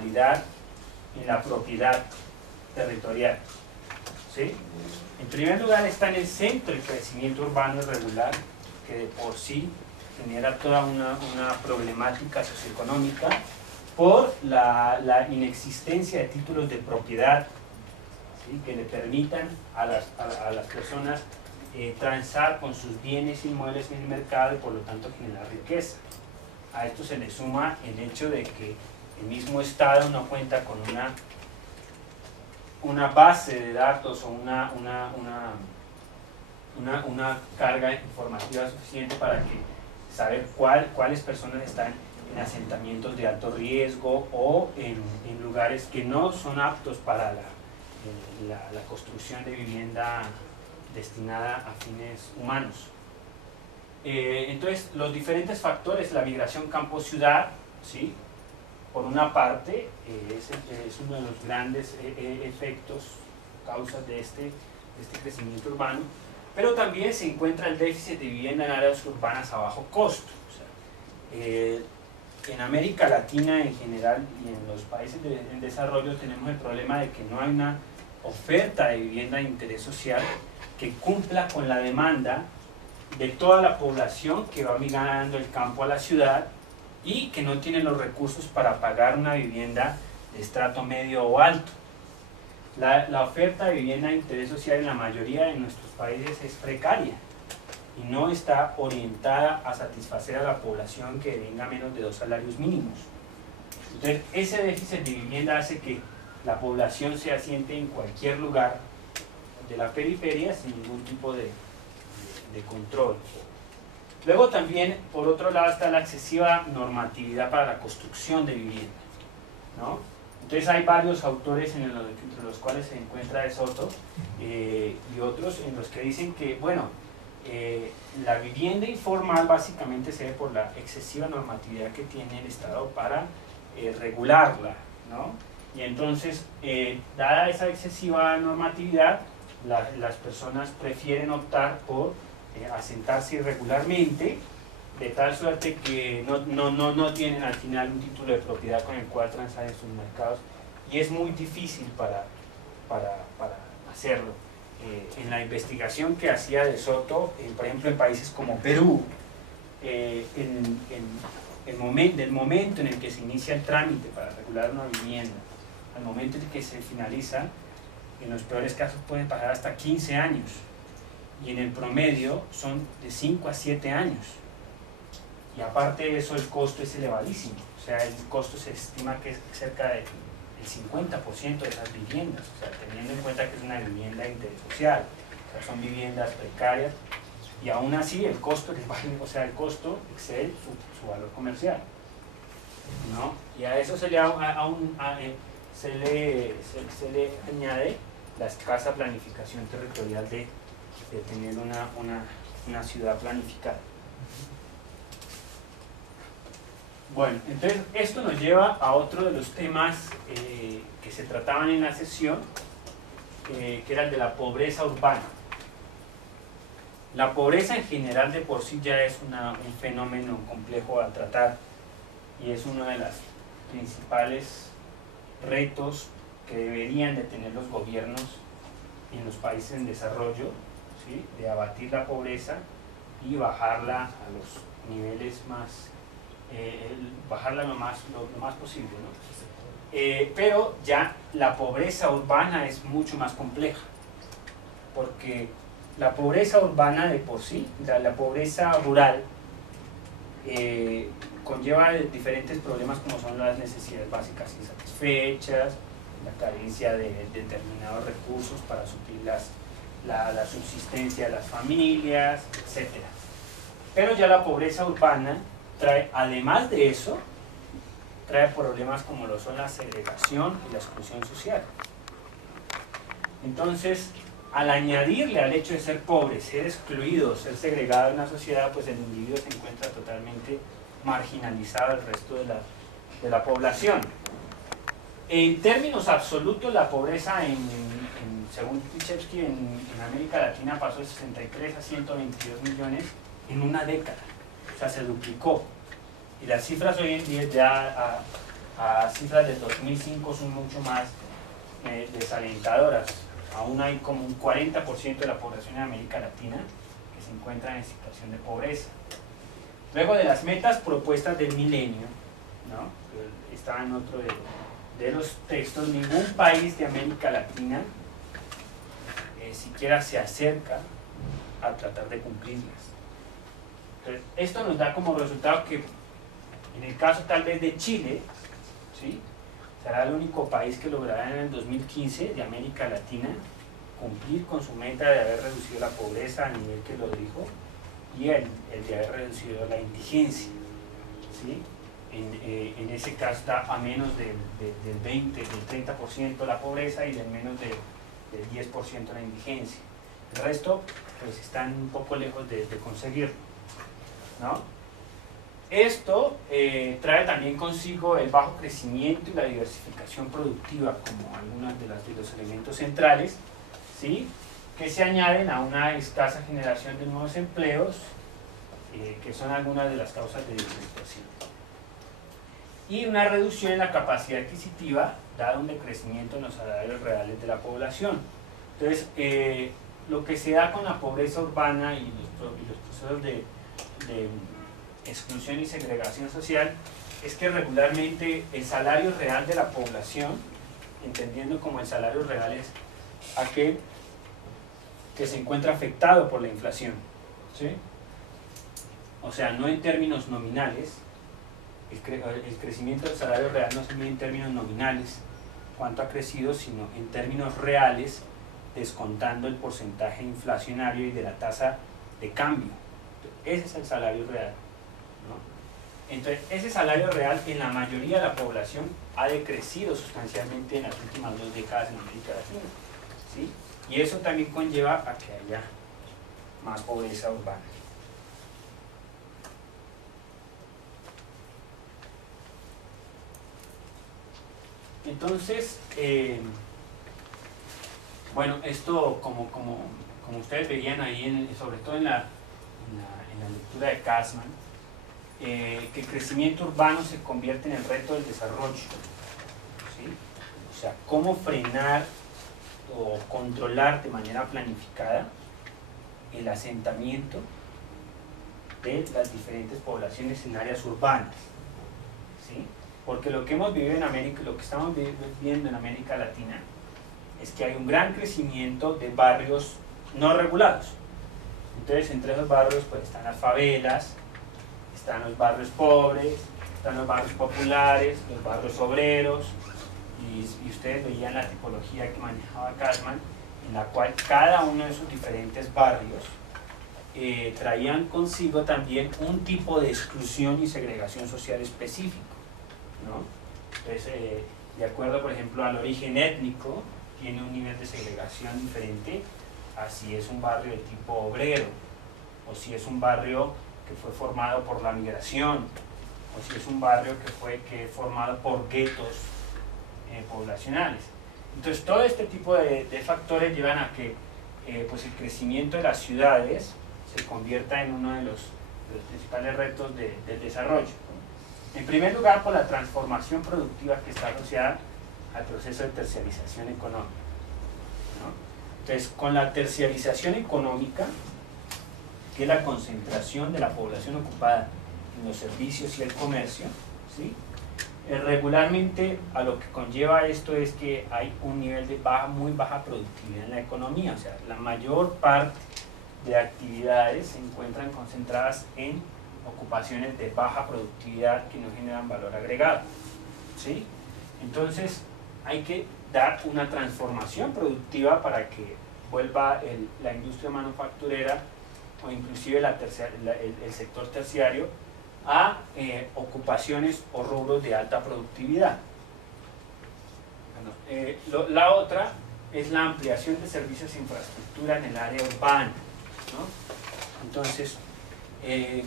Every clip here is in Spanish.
informalidad en la propiedad territorial, ¿sí? En primer lugar está en el centro el crecimiento urbano irregular, que de por sí genera toda una problemática socioeconómica por la inexistencia de títulos de propiedad, ¿sí? Que le permitan a las personas transar con sus bienes inmuebles en el mercado y por lo tanto generar riqueza. A esto se le suma el hecho de que el mismo Estado no cuenta con una base de datos o una carga informativa suficiente para saber cuáles personas están en asentamientos de alto riesgo o en lugares que no son aptos para la construcción de vivienda destinada a fines humanos. Entonces, los diferentes factores, la migración campo-ciudad, ¿sí? Por una parte, es uno de los grandes efectos, causas de este crecimiento urbano, pero también se encuentra el déficit de vivienda en áreas urbanas a bajo costo. O sea, en América Latina en general y en los países en desarrollo tenemos el problema de que no hay una oferta de vivienda de interés social que cumpla con la demanda de toda la población que va migrando del campo a la ciudad y que no tiene los recursos para pagar una vivienda de estrato medio o alto. La oferta de vivienda de interés social en la mayoría de nuestros países es precaria y no está orientada a satisfacer a la población que venga menos de 2 salarios mínimos. Entonces, ese déficit de vivienda hace que la población se asiente en cualquier lugar de la periferia sin ningún tipo de control. Luego también, por otro lado, está la excesiva normatividad para la construcción de vivienda, ¿no? Entonces hay varios autores entre los cuales se encuentra De Soto y otros en los que dicen que, bueno, la vivienda informal básicamente se ve por la excesiva normatividad que tiene el Estado para regularla, ¿no? Y entonces, dada esa excesiva normatividad, las personas prefieren optar por asentarse irregularmente, de tal suerte que no tienen al final un título de propiedad con el cual transar en sus mercados, y es muy difícil para hacerlo. En la investigación que hacía De Soto, por ejemplo en países como Perú, del momento en el que se inicia el trámite para regular una vivienda al momento en que se finaliza, en los peores casos pueden pasar hasta 15 años, y en el promedio son de 5 a 7 años. Y aparte de eso, el costo es elevadísimo. O sea, el costo se estima que es cerca del 50% de esas viviendas. O sea, teniendo en cuenta que es una vivienda de interés social. O sea, son viviendas precarias. Y aún así, el costo excede su valor comercial, ¿no? Y a eso se le añade la escasa planificación territorial de tener una ciudad planificada. Bueno, entonces esto nos lleva a otro de los temas que se trataban en la sesión, que era el de la pobreza urbana. La pobreza en general de por sí ya es un fenómeno complejo a tratar y es uno de los principales retos que deberían de tener los gobiernos en los países en desarrollo, ¿sí? De abatir la pobreza y bajarla a los niveles más bajarla lo más posible, ¿no? Pero ya la pobreza urbana es mucho más compleja, porque la pobreza urbana de por sí, la pobreza rural, conlleva diferentes problemas como son las necesidades básicas insatisfechas, la carencia de determinados recursos para suplir la subsistencia de las familias, etc. Pero ya la pobreza urbana trae, además de eso, trae problemas como lo son la segregación y la exclusión social. Entonces, al añadirle al hecho de ser pobre, ser excluido, ser segregado en una sociedad, pues el individuo se encuentra totalmente marginalizado del resto de la población. En términos absolutos, la pobreza, según Krzyzewski, en América Latina pasó de 63 a 122 millones en una década. O sea, se duplicó. Y las cifras hoy en día ya a cifras del 2005 son mucho más desalentadoras. Aún hay como un 40% de la población en América Latina que se encuentra en situación de pobreza. Luego de las metas propuestas del milenio, ¿no? Estaba en otro de los textos, ningún país de América Latina siquiera se acerca a tratar de cumplirlas. Entonces, esto nos da como resultado que en el caso tal vez de Chile, ¿sí?, será el único país que logrará en el 2015 de América Latina cumplir con su meta de haber reducido la pobreza a nivel que lo dijo y el de haber reducido la indigencia, ¿sí? En ese caso está a menos del 30% la pobreza y del menos del 10% la indigencia. El resto pues están un poco lejos de conseguirlo, ¿no? Esto trae también consigo el bajo crecimiento y la diversificación productiva como algunos de los elementos centrales, ¿sí?, que se añaden a una escasa generación de nuevos empleos, que son algunas de las causas de dicha situación. Y una reducción en la capacidad adquisitiva, dado un decrecimiento en los salarios reales de la población. Entonces, lo que se da con la pobreza urbana y los procesos de exclusión y segregación social es que regularmente el salario real de la población, entendiendo como el salario real es aquel que se encuentra afectado por la inflación, ¿sí? O sea, no en términos nominales, el crecimiento del salario real no se mide en términos nominales, cuánto ha crecido, sino en términos reales, descontando el porcentaje inflacionario y de la tasa de cambio. Ese es el salario real, ¿no? Entonces, ese salario real en la mayoría de la población ha decrecido sustancialmente en las últimas 2 décadas en América Latina, ¿sí? Y eso también conlleva a que haya más pobreza urbana. Entonces, bueno, esto como ustedes veían ahí, sobre todo en la lectura de Kasman, que el crecimiento urbano se convierte en el reto del desarrollo, ¿sí? O sea, cómo frenar o controlar de manera planificada el asentamiento de las diferentes poblaciones en áreas urbanas, ¿sí? Porque lo que hemos vivido en América, lo que estamos viviendo en América Latina, es que hay un gran crecimiento de barrios no regulados. Entonces, entre esos barrios pues están las favelas, están los barrios pobres, están los barrios populares, los barrios obreros, y ustedes veían la tipología que manejaba Kasman, en la cual cada uno de esos diferentes barrios traían consigo también un tipo de exclusión y segregación social específico, ¿no? Entonces, de acuerdo, por ejemplo, al origen étnico, tiene un nivel de segregación diferente a si es un barrio de tipo obrero, o si es un barrio que fue formado por la migración, o si es un barrio que fue formado por guetos poblacionales. Entonces, todo este tipo de factores llevan a que pues el crecimiento de las ciudades se convierta en uno de los principales retos del desarrollo. En primer lugar, por la transformación productiva que está asociada al proceso de terciarización económica, ¿no? Entonces, con la terciarización económica, que es la concentración de la población ocupada en los servicios y el comercio, ¿sí?, regularmente a lo que conlleva esto es que hay un nivel de muy baja productividad en la economía. O sea, la mayor parte de actividades se encuentran concentradas en ocupaciones de baja productividad que no generan valor agregado, ¿sí? Entonces hay que dar una transformación productiva para que vuelva la industria manufacturera o inclusive el sector terciario a ocupaciones o rubros de alta productividad. Bueno, la otra es la ampliación de servicios e infraestructura en el área urbana, ¿no? Entonces,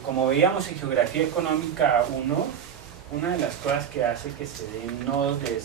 como veíamos en Geografía Económica 1, una de las cosas que hace que se den nodos de